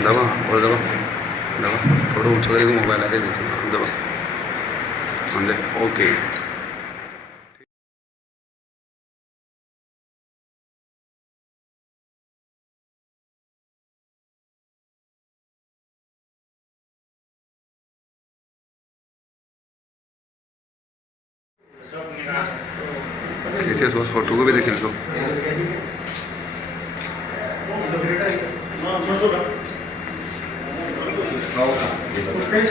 दबा और दबा दबा थोड़ा ऊँचा करके मोबाइल आके नीचे दबा अंदर ओके। खींचे सो फोटो को भी देख लो।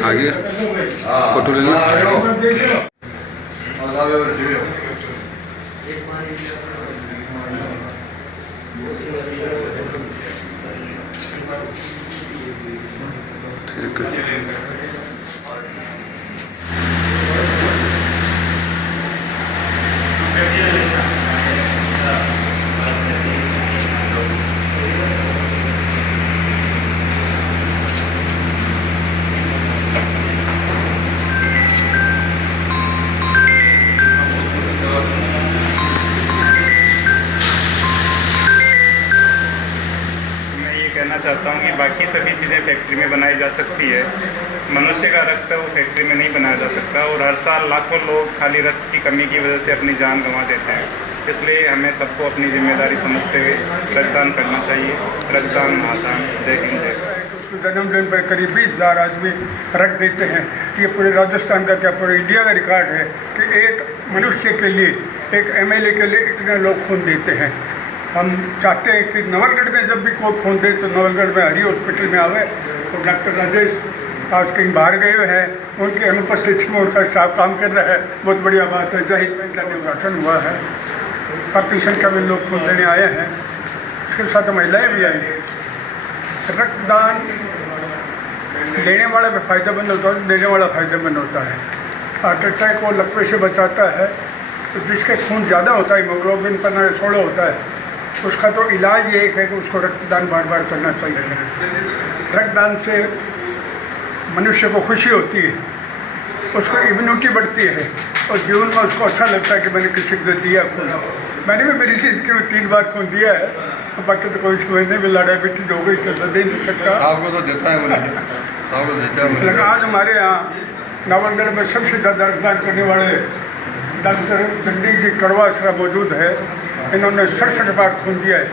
आ गया फोटो लेना। ठीक है कहना चाहता हूँ कि बाकी सभी चीज़ें फैक्ट्री में बनाई जा सकती है, मनुष्य का रक्त वो फैक्ट्री में नहीं बनाया जा सकता। और हर साल लाखों लोग खाली रक्त की कमी की वजह से अपनी जान गंवा देते हैं। इसलिए हमें सबको अपनी जिम्मेदारी समझते हुए रक्तदान करना चाहिए। रक्तदान महादान। जय हिंद जय भारत। उसके जन्मदिन पर करीब 20,000 आदमी रक्त देते हैं। ये पूरे राजस्थान का क्या पूरे इंडिया का रिकॉर्ड है कि एक मनुष्य के लिए, एक MLA के लिए इतने लोग खून देते हैं। हम चाहते हैं कि नवलगढ़ में जब भी कोई खून दे तो नवलगढ़ में हरी हॉस्पिटल में आवे। तो डॉक्टर राजेश आज कहीं बाहर गए हुए हैं, उनकी अनुपस्थिति में उनका स्टाफ काम कर रहा है। बहुत बढ़िया बात है। जय हिंद का उद्घाटन हुआ है, काफ़ी संख्या में लोग खून देने आए हैं। इसके साथ महिलाएं भी आई। रक्तदान लेने वाला भी फायदेमंद होता है, देने वाला फायदेमंद होता है। हार्ट अटैक और लकवे से बचाता है। तो जिसके खून ज़्यादा होता है, हीमोग्लोबिन का 16 होता है, उसका तो इलाज ये एक है कि उसको रक्तदान बार बार करना चाहिए। रक्तदान से मनुष्य को खुशी होती है, उसको इम्यूनिटी बढ़ती है और जीवन में उसको अच्छा लगता है कि मैंने किसी को दिया खून। मैंने भी मेरी जिंदगी में 3 बार खून दिया है। बाकी तो कोई महीने में लड़ाई बेटी हो गई तो दे नहीं सकता। आपको तो देता है लेकिन आज हमारे यहाँ नवलगढ़ में सबसे ज़्यादा रक्तदान करने वाले डॉक्टर जगदीश जी कड़वासरा मौजूद है। इन्होंने 67 बार खून दिया है।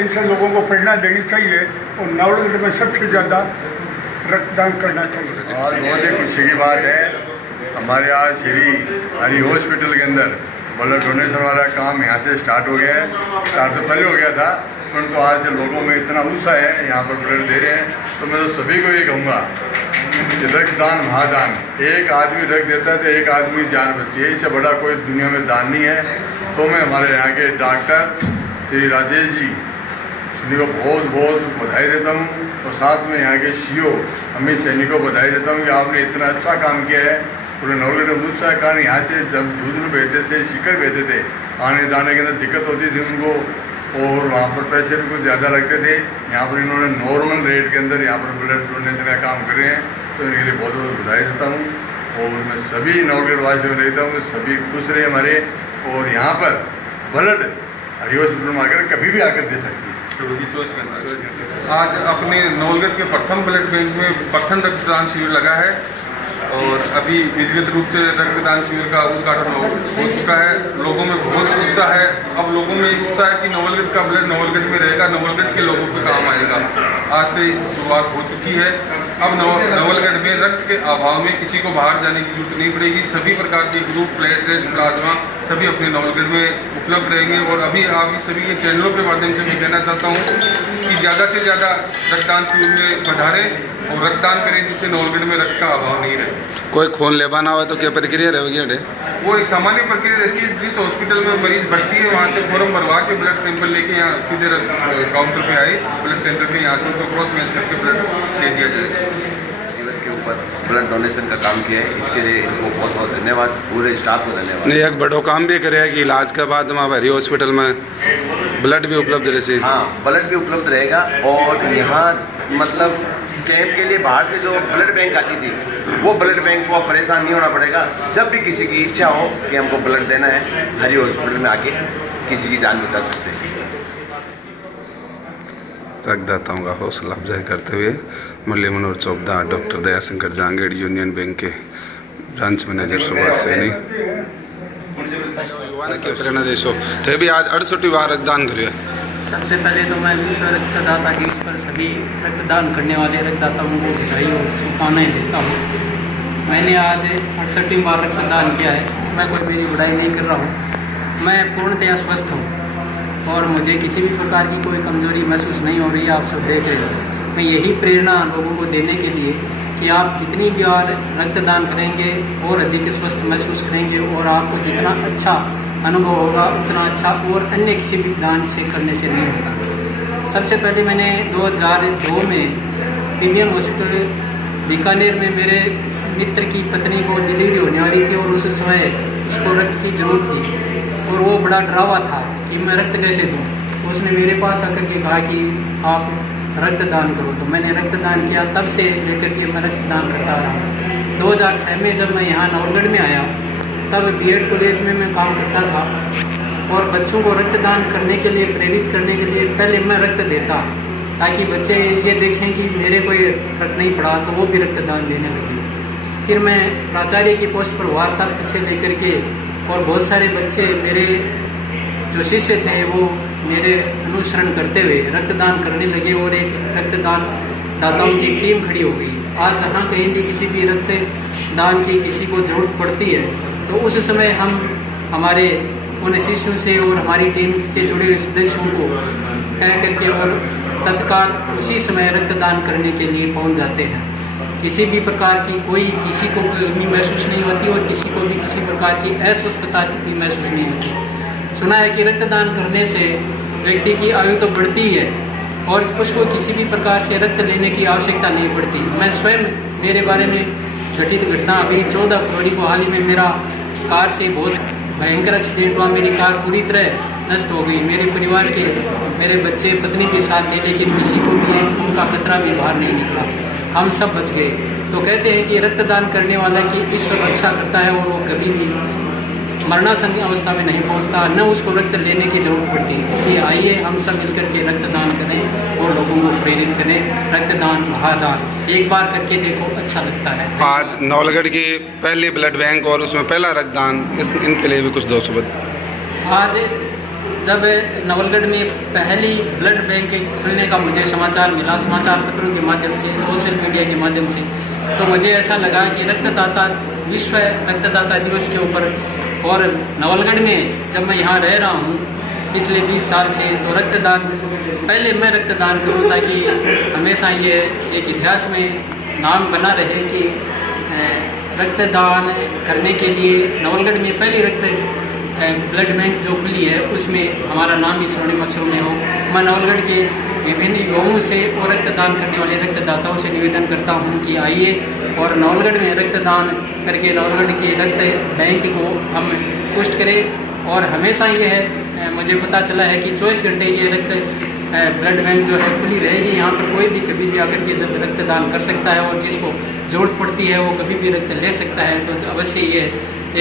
इनसे लोगों को प्रेरणा देनी चाहिए और नवलगढ़ में सबसे ज़्यादा रक्तदान करना चाहिए। और बहुत ही खुशी की बात है, हमारे यहाँ श्री हरी हॉस्पिटल के अंदर ब्लड डोनेशन वाला काम यहाँ से स्टार्ट हो गया है। स्टार्ट तो पहले हो गया था, परंतु आज से लोगों में इतना उत्साह है, यहाँ पर ब्लड दे रहे हैं। तो मैं तो सभी को ये कहूँगा कि रक्तदान महादान। एक आदमी रक्त देता है तो एक आदमी जान बचती है। इससे बड़ा कोई दुनिया में दान नहीं है। तो मैं हमारे यहाँ के डॉक्टर श्री राजेश जी को बहुत बहुत बधाई देता हूँ और साथ में यहाँ के CO अमित सैनी को बधाई देता हूँ कि आपने इतना अच्छा काम किया है। पूरे नवलगढ़ में उत्साह कारण यहाँ से जब झुंझुनू भेजते थे, सीकर भेजते थे, आने जाने के अंदर दिक्कत होती थी उनको और वहाँ पर पैसे भी कुछ ज़्यादा लगते थे। यहाँ पर इन्होंने नॉर्मल रेट के अंदर यहाँ पर ब्लड डोनेशन का काम कर रहे हैं, तो इनके लिए बहुत बहुत बधाई देता हूँ। और मैं सभी नवलगढ़ वासियों को रहता हूँ कि सभी खुश रहे हमारे, और यहाँ पर ब्लड हरी हॉस्पिटल में आकर कभी भी आकर दे सकती है। आज अपने नवलगढ़ के प्रथम ब्लड बैंक में प्रथम रक्तदान शिविर लगा है और अभी विधिवत रूप से रक्तदान शिविर का उद्घाटन हो चुका है। लोगों में बहुत उत्साह है। अब लोगों में उत्साह है कि नवलगढ़ का ब्लड नवलगढ़ में रहेगा, नवलगढ़ के लोगों के काम आएगा। आज से शुरुआत हो चुकी है। अब नवलगढ़ में रक्त के अभाव में किसी को बाहर जाने की जरूरत नहीं पड़ेगी। सभी प्रकार के ग्रुप, प्लेटलेट्स, प्लाज्मा सभी अपने नवलगढ़ में उपलब्ध रहेंगे। और अभी आप सभी के चैनलों के माध्यम से मैं कहना चाहता हूँ कि ज़्यादा से ज़्यादा रक्तदान शिविर में पधारें और रक्तदान करें, जिससे नवलगढ़ में रक्त का अभाव नहीं रहे। कोई खून लेवाना हो तो क्या प्रक्रिया रहेगी? वो एक सामान्य प्रक्रिया रहती है। जिस हॉस्पिटल में मरीज भर्ती है वहाँ से फॉर्म भरवा के ब्लड सैंपल लेके यहाँ सीधे काउंटर पे आए, ब्लड सेंटर पे यहाँ से उनको क्रॉस मैच करके ब्लड दे दिया जाए। दिवस के ऊपर ब्लड डोनेशन का काम किया है, इसके लिए इनको बहुत बहुत धन्यवाद, पूरे स्टाफ को धन्यवाद। नहीं, एक बड़ो काम भी करे कि इलाज के बाद वहाँ हरी हॉस्पिटल में ब्लड भी उपलब्ध रहे। हाँ, ब्लड भी उपलब्ध रहेगा। और यहाँ मतलब कैंप के लिए बाहर से जो ब्लड बैंक आती थी, वो ब्लड बैंक को अब परेशान नहीं होना पड़ेगा। जब भी किसी की इच्छा हो कि हमको ब्लड देना है, हरी हॉस्पिटल में आके किसी की जान बचा सकते हैं। रक्तदाताओं का हौसला अफजाई करते हुए Murli Manohar Chaubdar, doctor Dayashankar Jangid, Union Bank के ब्रांच मैनेजर सुभाष सैनी के प्रेरणा देशो थे भी आज 68 बार रक्तदान करिए। सबसे पहले तो मैं विश्व रक्तदाता दिवस पर सभी रक्तदान करने वाले रक्तदाताओं को बधाई और शुभकामनाएं देता हूँ। मैंने आज 68वीं बार रक्तदान किया है। मैं कोई मेरी बुराई नहीं कर रहा हूँ। मैं पूर्णतया स्वस्थ हूँ और मुझे किसी भी प्रकार की कोई कमजोरी महसूस नहीं हो रही है। आप सब देख रहे हो। मैं यही प्रेरणा लोगों को देने के लिए कि आप जितनी भी बार रक्तदान करेंगे और अधिक स्वस्थ महसूस करेंगे और आपको जितना अच्छा अनुभव होगा उतना अच्छा और अन्य किसी भी दान से करने से नहीं होता। सबसे पहले मैंने 2002 में पीबीएम हॉस्पिटल बीकानेर में मेरे मित्र की पत्नी को डिलीवरी होने वाली थी और उस समय उसको रक्त की ज़रूरत थी और वो बड़ा डरावा था कि मैं रक्त कैसे दूँ। तो उसने मेरे पास आकर के कहा कि आप रक्तदान करो। तो मैंने रक्तदान किया। तब से लेकर के मैं रक्तदान करता रहा। 2006 में जब मैं यहाँ नवलगढ़ में आया तब बीएड कॉलेज में मैं काम करता था और बच्चों को रक्तदान करने के लिए प्रेरित करने के लिए पहले मैं रक्त देता ताकि बच्चे ये देखें कि मेरे कोई फर्क नहीं पड़ा तो वो भी रक्तदान देने लगे। फिर मैं प्राचार्य की पोस्ट पर हुआ तब से लेकर के और बहुत सारे बच्चे मेरे जो शिष्य थे वो मेरे अनुसरण करते हुए रक्तदान करने लगे और एक रक्तदान दाताओं की टीम खड़ी हो गई। आज जहाँ कहीं भी किसी भी रक्तदान की किसी को ज़रूरत पड़ती है तो उस समय हम हमारे उन शिष्यों से और हमारी टीम के जुड़े हुए सदस्यों को कह करके और तत्काल उसी समय रक्तदान करने के लिए पहुंच जाते हैं। किसी भी प्रकार की कोई किसी को कमी महसूस नहीं होती और किसी को भी किसी प्रकार की अस्वस्थता भी महसूस नहीं होती। सुना है कि रक्तदान करने से व्यक्ति की आयु तो बढ़ती है और उसको किसी भी प्रकार से रक्त लेने की आवश्यकता नहीं पड़ती। मैं स्वयं मेरे बारे में घटित घटना अभी 14 फरवरी को हाल ही में मेरा कार से बहुत भयंकर एक्सीडेंट हुआ। मेरी कार पूरी तरह नष्ट हो गई। मेरे परिवार के मेरे बच्चे पत्नी के साथ थे लेकिन किसी को भी एक उनका खतरा भी बाहर नहीं निकला। हम सब बच गए। तो कहते हैं कि रक्तदान करने वाला की ईश्वर रक्षा करता है और वो कभी भी मरणासन अवस्था में नहीं पहुंचता, न उसको रक्त लेने की जरूरत पड़ती। इसलिए आइए हम सब मिलकर के रक्तदान करें और लोगों को प्रेरित करें। रक्तदान महादान एक बार करके देखो, अच्छा लगता है। आज नवलगढ़ के पहले ब्लड बैंक और उसमें पहला रक्तदान, इनके लिए भी कुछ दो शब्द। आज जब नवलगढ़ में पहली ब्लड बैंक खुलने का मुझे समाचार मिला, समाचार पत्रों के माध्यम से, सोशल मीडिया के माध्यम से, तो मुझे ऐसा लगा कि रक्तदाता विश्व रक्तदाता दिवस के ऊपर और नवलगढ़ में जब मैं यहाँ रह रहा हूँ पिछले 20 साल से, तो रक्तदान पहले मैं रक्तदान करूँ ताकि हमेशा ये एक इतिहास में नाम बना रहे कि रक्तदान करने के लिए नवलगढ़ में पहली ब्लड बैंक जो खुली है उसमें हमारा नाम भी स्वर्णिम अक्षरों में हो। मैं नवलगढ़ के विभिन्न गाँवों से और रक्तदान करने वाले रक्तदाताओं से निवेदन करता हूं कि आइए और नवलगढ़ में रक्तदान करके नवलगढ़ के रक्त बैंक को हम पुष्ट करें। और हमेशा ये है, मुझे पता चला है कि 24 घंटे ये ब्लड बैंक जो है खुली रहेगी। यहाँ पर कोई भी कभी भी आकर के जब रक्तदान कर सकता है और जिसको ज़रूरत पड़ती है वो कभी भी रक्त ले सकता है। तो अवश्य ये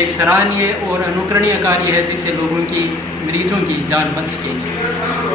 एक सराहनीय और अनुकरणीय कार्य है जिससे लोगों की, मरीजों की जान बच सकेगी।